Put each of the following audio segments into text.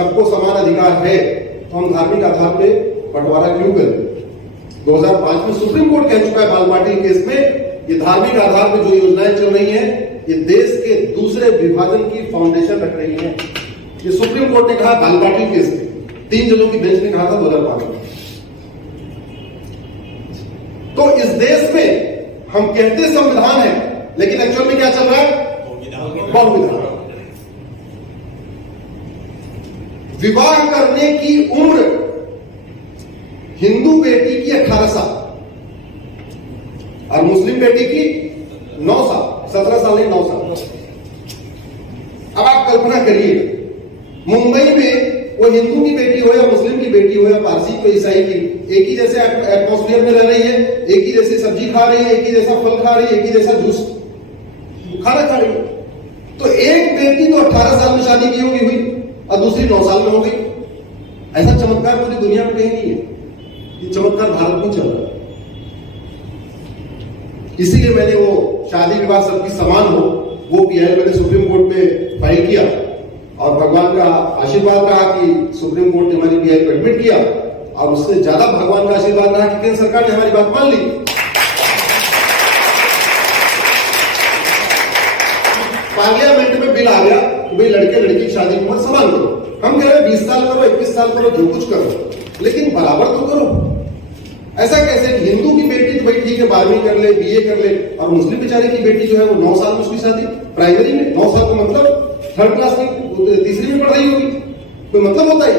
सबको समान अधिकार है, तो हम धार्मिक आधार पे बंटवारा क्यों करें? 2005 में सुप्रीम कोर्ट कह चुका है बाल पाटिल केस में, ये धार्मिक आधार पर जो योजनाएं चल रही हैं ये देश के दूसरे विभाजन की फाउंडेशन रख रही है। ये सुप्रीम कोर्ट ने कहा बाल पाटिल केस में, 3 जजों की बेंच ने कहा था 2005 में। तो इस देश में हम कहते संविधान है, लेकिन एक्चुअल में क्या चल रहा है? बहुविधान। विवाह करने की उम्र हिंदू बेटी की 18 साल और मुस्लिम बेटी की 9 साल, 17 साल नहीं 9 साल। अब आप कल्पना करिए, मुंबई में वो हिंदू की बेटी हो या मुस्लिम की बेटी हो या पारसी को ईसाई की, एक ही जैसे एटमॉस्फेयर में रह रही है, एक ही जैसी सब्जी खा रही है, एक ही जैसा फल खा रही है, एक ही जैसा जूस खाना खा रही है। तो एक बेटी तो 18 साल में शादी की होगी हुई और दूसरी 9 साल में हो गई। ऐसा चमत्कार पूरी दुनिया में कहीं नहीं है, ये चमत्कार भारत में चल रहा है। इसीलिए मैंने वो शादी विवाह सबकी समान हो वो पीआई मैंने सुप्रीम कोर्ट में फाइल किया और भगवान का आशीर्वाद रहा कि सुप्रीम कोर्ट ने हमारी पीआई को एडमिट किया, और उससे ज्यादा भगवान का आशीर्वाद रहा कि केंद्र सरकार ने हमारी बात मान ली। पार्लियामेंट में बिल आ गया कि भाई लड़के लड़की की शादी की उम्र समान करो। हम कह रहे हैं 20 साल करो, 21 साल करो, जो कुछ करो, लेकिन बराबर तो करो। ऐसा कैसे कि हिंदू की बेटी तो भाई ठीक है 12वीं कर ले, बीए कर ले, और मुस्लिम बेचारे की बेटी जो है वो 9 साल में उसकी शादी प्राइमरी में, 9 साल का मतलब 3rd क्लास में, तीसरी में पढ़ रही होगी, कोई मतलब होता है?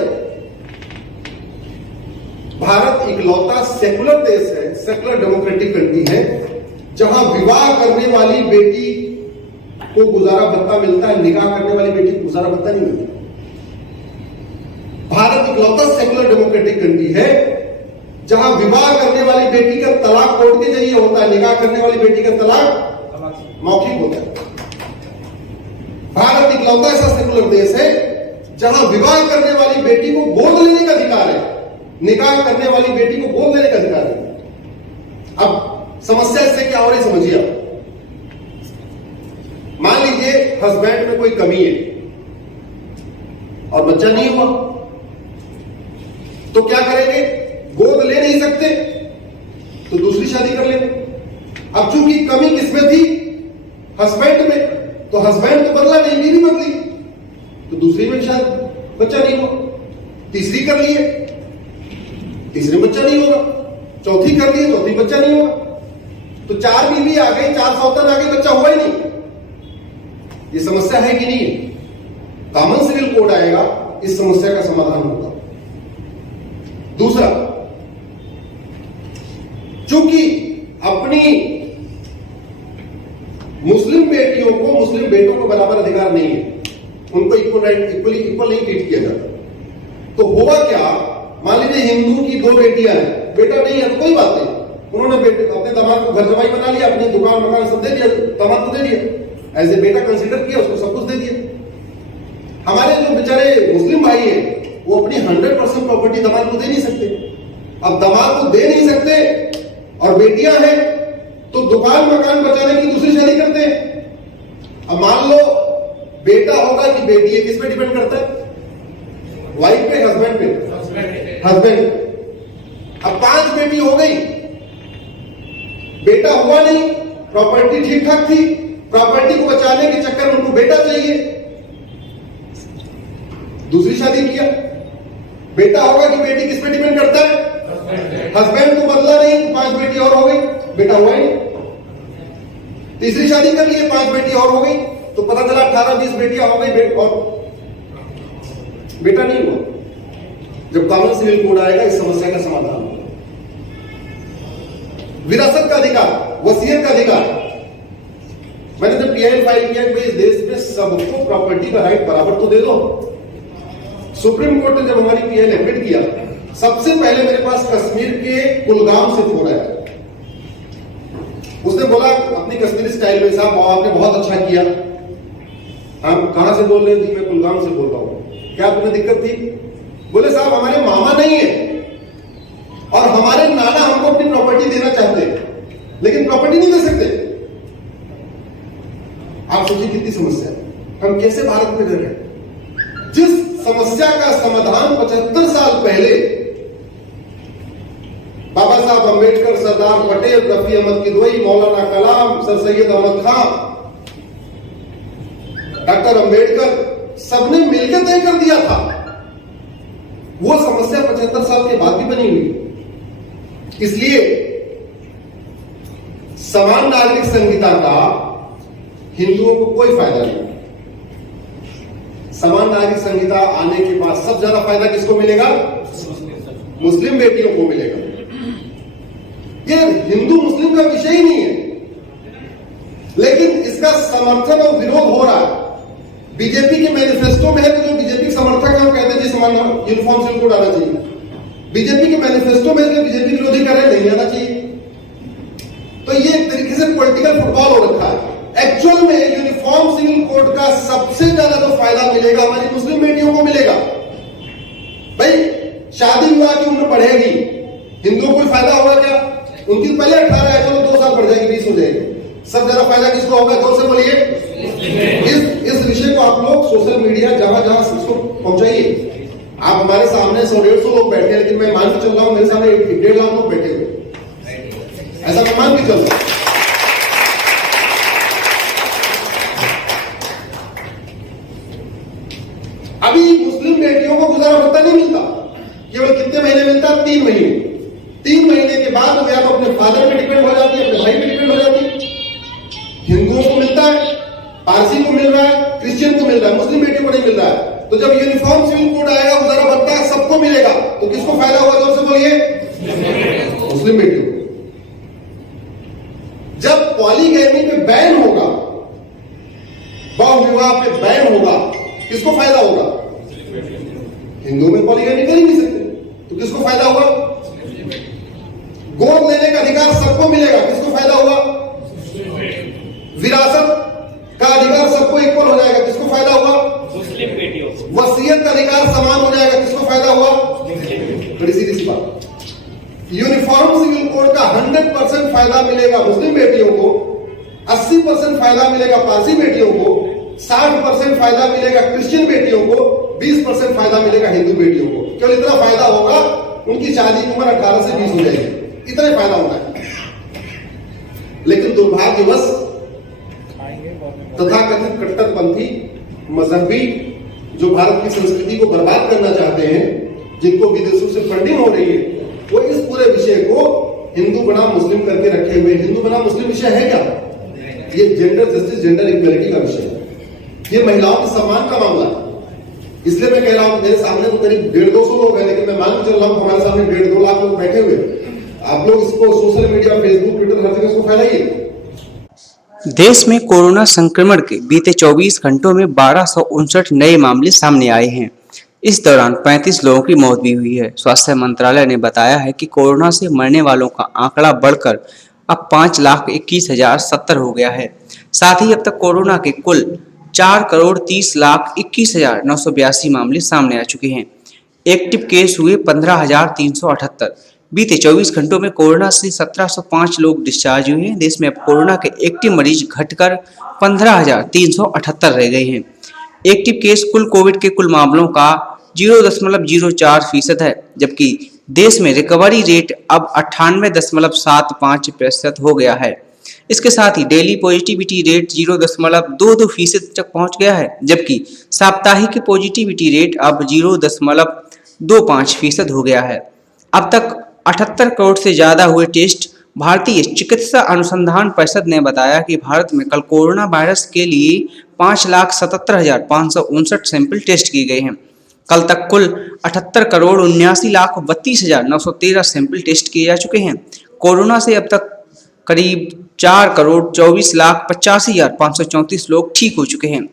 भारत इकलौता सेकुलर देश है, सेकुलर डेमोक्रेटिक कंट्री है, जहां विवाह करने वाली बेटी को गुजारा भत्ता मिलता है, निकाह करने वाली बेटी को गुजारा भत्ता नहीं मिलता। भारत इकलौता सेकुलर डेमोक्रेटिक कंट्री है जहां विवाह करने वाली बेटी का तलाक कोर्ट के जरिए होता है, निकाह करने वाली बेटी का तलाक मौखिक होता है। भारत इकलौता ऐसा सेकुलर देश है जहां विवाह करने वाली बेटी को गोद लेने का अधिकार है, निकाह करने वाली बेटी को गोद लेने का अधिकार है। अब समस्या इससे क्या हो रही समझिए आप। मान लीजिए हस्बैंड में कोई कमी है और बच्चा नहीं हुआ, तो क्या करेंगे? गोद ले नहीं सकते तो दूसरी शादी कर लेंगे। अब चूंकि कमी किसमें थी? हस्बैंड में, तो हस्बैंड तो बदला नहीं, बीवी बदली, तो दूसरी में शायद बच्चा नहीं हुआ, तीसरी कर लिए, तीसरे बच्चा नहीं होगा, चौथी कर लिए, चौथी बच्चा नहीं होगा, तो 4 बीवी आ गई, 4 सौतन आ गई, बच्चा हुआ ही नहीं। ये समस्या है कि नहीं? कॉमन सिविल कोड आएगा, इस समस्या का समाधान होगा। दूसरा, चूंकि अपनी मुस्लिम बेटियों को मुस्लिम बेटों को बराबर अधिकार नहीं है, उनको इक्वल नहीं ट्रीट किया जाता, तो हुआ क्या? मान लीजिए हिंदू की 2 बेटियां हैं, बेटा नहीं है तो कोई बात नहीं, उन्होंने अपने दामाद को घर जमाई बना लिया, अपनी दुकान मकान सब दे दिया, दामाद को दे दिया, एज ए बेटा कंसीडर किया, उसको सब कुछ दे दिया। हमारे जो बेचारे मुस्लिम भाई हैं वो अपनी 100% प्रॉपर्टी दामाद को दे नहीं सकते। अब दामाद को दे नहीं सकते और बेटियां हैं तो दुकान मकान बचाने की दूसरी शादी करते हैं। अब मान लो बेटा होगा कि बेटी है, किस पे डिपेंड करता है? वाइफ पे, हस्बैंड पे? हस्बैंड। अब 5 बेटी हो गई, बेटा हुआ नहीं, प्रॉपर्टी ठीक ठाक थी, प्रॉपर्टी को बचाने के चक्कर में उनको बेटा चाहिए, दूसरी शादी किया। बेटा होगा कि बेटी, किस पे डिपेंड करता है? हस्बैंड को बदला नहीं, 5 बेटी और हो गई, बेटा हुआ ही नहीं, तीसरी शादी कर लिए, 5 बेटी और हो गई, तो पता चला 18-20 बेटियां हो गई और बेटा नहीं हुआ। जब कॉमन सिविल कोड आएगा इस समस्या का समाधान होगा। विरासत का अधिकार, वसीयत का अधिकार, मैंने जब पीआई फाइल किया कि इस देश में सबको प्रॉपर्टी का राइट बराबर तो दे दो। सुप्रीम कोर्ट ने जब हमारी पीआई एडमिट किया, सबसे पहले मेरे पास कश्मीर के कुलगाम से फोन आया। उसने बोला अपनी कश्मीरी स्टाइल में, साहब आपने बहुत अच्छा किया। हम कहां से बोल रहे थे? मैं कुलगाम से बोल रहा हूं। क्या तुम्हें दिक्कत थी? बोले साहब हमारे मामा नहीं है और हमारे नाना हमको अपनी प्रॉपर्टी देना चाहते हैं, लेकिन प्रॉपर्टी नहीं दे सकते। आप सोचिए कितनी समस्या है, हम कैसे भारत में रह रहे हैं? जिस समस्या का समाधान 75 साल पहले बाबा साहब अम्बेडकर, सरदार पटेल, रफी अहमद किदवई, मौलाना कलाम, सर सैयद अहमद खान, डॉक्टर अम्बेडकर सबने मिलकर तय कर दिया था। वो समस्या 75 साल के बाद भी बनी हुई। इसलिए समान नागरिक संहिता का हिंदुओं को कोई फायदा नहीं। समान नागरिक संहिता आने के बाद सबसे ज्यादा फायदा किसको मिलेगा? मुस्लिम बेटियों को मिलेगा। ये हिंदू मुस्लिम का विषय ही नहीं है, लेकिन इसका समर्थन और विरोध हो रहा है। बीजेपी के मैनिफेस्टो में है कि जो बीजेपी समर्थक हम कहते हैं समान यूनिफॉर्म सिविल कोड आना चाहिए। बीजेपी के मैनिफेस्टो में बीजेपी विरोधी कह रहे नहीं आना चाहिए। तो ये एक तरीके से पॉलिटिकल फुटबॉल हो रखा है। एक्चुअल में यूनिफॉर्म सिविल कोड का सबसे ज्यादा जो फायदा मिलेगा हमारी मुस्लिम बेटियों को मिलेगा। भाई शादी विवाह की उम्र बढ़ेगी, हिंदुओं को फायदा होगा क्या? उनकी पहले 18 है, चलो 2 साल बढ़ जाएगी, 20 हो जाएगी। सब ज्यादा फायदा किसको होगा? जोर से बोलिए। इस विषय को आप लोग सोशल मीडिया जहां जहां सबको पहुंचाइए। आप हमारे सामने 100-150 लोग बैठे हैं, लेकिन मैं मान के चल रहा हूं मेरे सामने 1.5 लाख लोग बैठे हुए, ऐसा मैं मान के चल रहा हूं। अभी मुस्लिम बेटियों को गुजारा भत्ता नहीं मिलता। केवल कितने महीने मिलता? 3 महीने। 3 महीने के बाद वो या तो अपने फादर पे डिपेंड हो जाती है, अपने भाई पे डिपेंड हो जाती है। हिंदुओं को मिलता है, पारसी को मिल रहा है, क्रिश्चियन को मिल रहा है, मुस्लिम बेटियों को नहीं मिल रहा है। तो जब यूनिफॉर्म सिविल कोड आएगा, गुजारा भत्ता सबको मिलेगा, तो किसको फायदा होगा? जोर से बोलिए। मुस्लिम बेटियों को। जब पॉलीगैमी पे बैन होगा, बहु विवाह पे बैन होगा, किसको फायदा होगा? हिंदू में पॉलीगैमी कर ही नहीं सकते, तो किसको फायदा होगा? गोद लेने का अधिकार सबको मिलेगा, किसको फायदा होगा? विरासत का अधिकार सबको इक्वल हो जाएगा, किसको फायदा होगा? मुस्लिम बेटियों। वसीयत का अधिकार समान हो जाएगा, किसको फायदा हुआ? बड़ी सीधी सी बात। यूनिफॉर्म सिविल कोड का 100% फायदा मिलेगा मुस्लिम बेटियों को, 80% फायदा मिलेगा पारसी बेटियों को, 60% फायदा मिलेगा क्रिश्चियन बेटियों को, 20% फायदा मिलेगा हिंदू बेटियों को। केवल इतना फायदा होगा, उनकी शादी की उम्र 18 से 20 हो जाएगी, इतना फायदा होता है। लेकिन दुर्भाग्यवश तथाकथित कट्टरपंथी मजहबी जो भारत की संस्कृति को बर्बाद करना चाहते हैं, जिनको विदेशों से फंडिंग हो रही है, वो इस पूरे विषय को हिंदू बनाम मुस्लिम करके रखे हुए। हिंदू बनाम मुस्लिम विषय है क्या? ये जेंडर जस्टिस, जेंडर इक्वलिटी का विषय है। ये महिलाओं के सम्मान का मामला है। इसलिए मैं कह रहा हूं, मेरे सामने तो करीब 150-200 लोग हैं, लेकिन मैं मान के चल रहा हूं हमारे सामने 1.5-2 लाख लोग बैठे हुए। आप लोग इसको सोशल मीडिया, फेसबुक, ट्विटर, हर जगह इसको फैलाइए। देश में कोरोना संक्रमण के बीते 24 घंटों में 1259 नए मामले सामने आए हैं। इस दौरान 35 लोगों की मौत भी हुई है। स्वास्थ्य मंत्रालय ने बताया है कि कोरोना से मरने वालों का आंकड़ा बढ़कर अब 5,21,070 हो गया है। साथ ही अब तक कोरोना के कुल 4,30,21,982 मामले सामने आ चुके हैं। एक्टिव केस हुए 15,378। बीते 24 घंटों में कोरोना से 1,705 लोग डिस्चार्ज हुए हैं। देश में अब कोरोना के एक्टिव मरीज घटकर 15,378 रह गए हैं। एक्टिव केस कुल कोविड के कुल मामलों का 0.04% है, जबकि देश में रिकवरी रेट अब 98.75% हो गया है। इसके साथ ही डेली पॉजिटिविटी रेट 0.22% तक पहुंच गया है, जबकि साप्ताहिक पॉजिटिविटी रेट अब 0.25% हो गया है। अब तक 78 करोड़ से ज्यादा हुए टेस्ट। भारतीय चिकित्सा अनुसंधान परिषद ने बताया कि भारत में कल कोरोना वायरस के लिए 5,77,559 सैंपल टेस्ट किए गए हैं। कल तक कुल 78,79,32,913 सैंपल टेस्ट किए जा चुके हैं। कोरोना से अब तक करीब 4,24,85,534 लोग ठीक हो चुके हैं।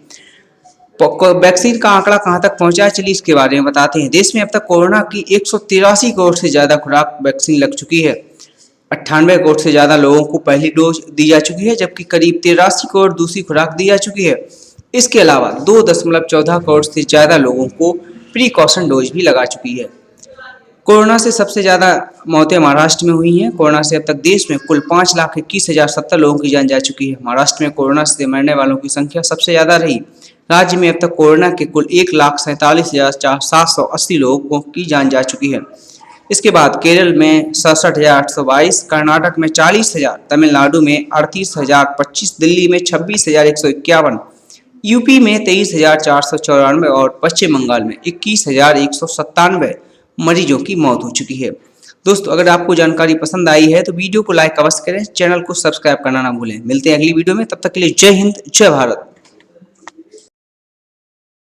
वैक्सीन का आंकड़ा कहां तक पहुंचा है, चलिए इसके बारे में बताते हैं। देश में अब तक कोरोना की 183 करोड़ से ज्यादा खुराक वैक्सीन लग चुकी है। 98 करोड़ से ज्यादा लोगों को पहली डोज दी जा चुकी है, जबकि करीब 83 करोड़ दूसरी खुराक दी जा चुकी है। इसके अलावा 2.14 करोड़ से ज्यादा लोगों को प्रीकॉशन डोज भी लगा चुकी है। कोरोना से सबसे ज्यादा मौतें महाराष्ट्र में हुई हैं। कोरोना से अब तक देश में कुल 5,21,070 लोगों की जान जा चुकी है। महाराष्ट्र में कोरोना से मरने वालों की संख्या सबसे ज्यादा रही। राज्य में अब तक कोरोना के कुल 1,47,780 लोगों की जान जा चुकी है। इसके बाद केरल में 67,822, कर्नाटक में 40,000, तमिलनाडु में 38,025, दिल्ली में 26,151, यूपी में 23,494 और पश्चिम बंगाल में 21,197 मरीजों की मौत हो चुकी है। दोस्तों, अगर आपको जानकारी पसंद आई है तो वीडियो को लाइक अवश्य करें, चैनल को सब्सक्राइब करना ना भूलें। मिलते हैं अगली वीडियो में, तब तक के लिए जय हिंद, जय भारत।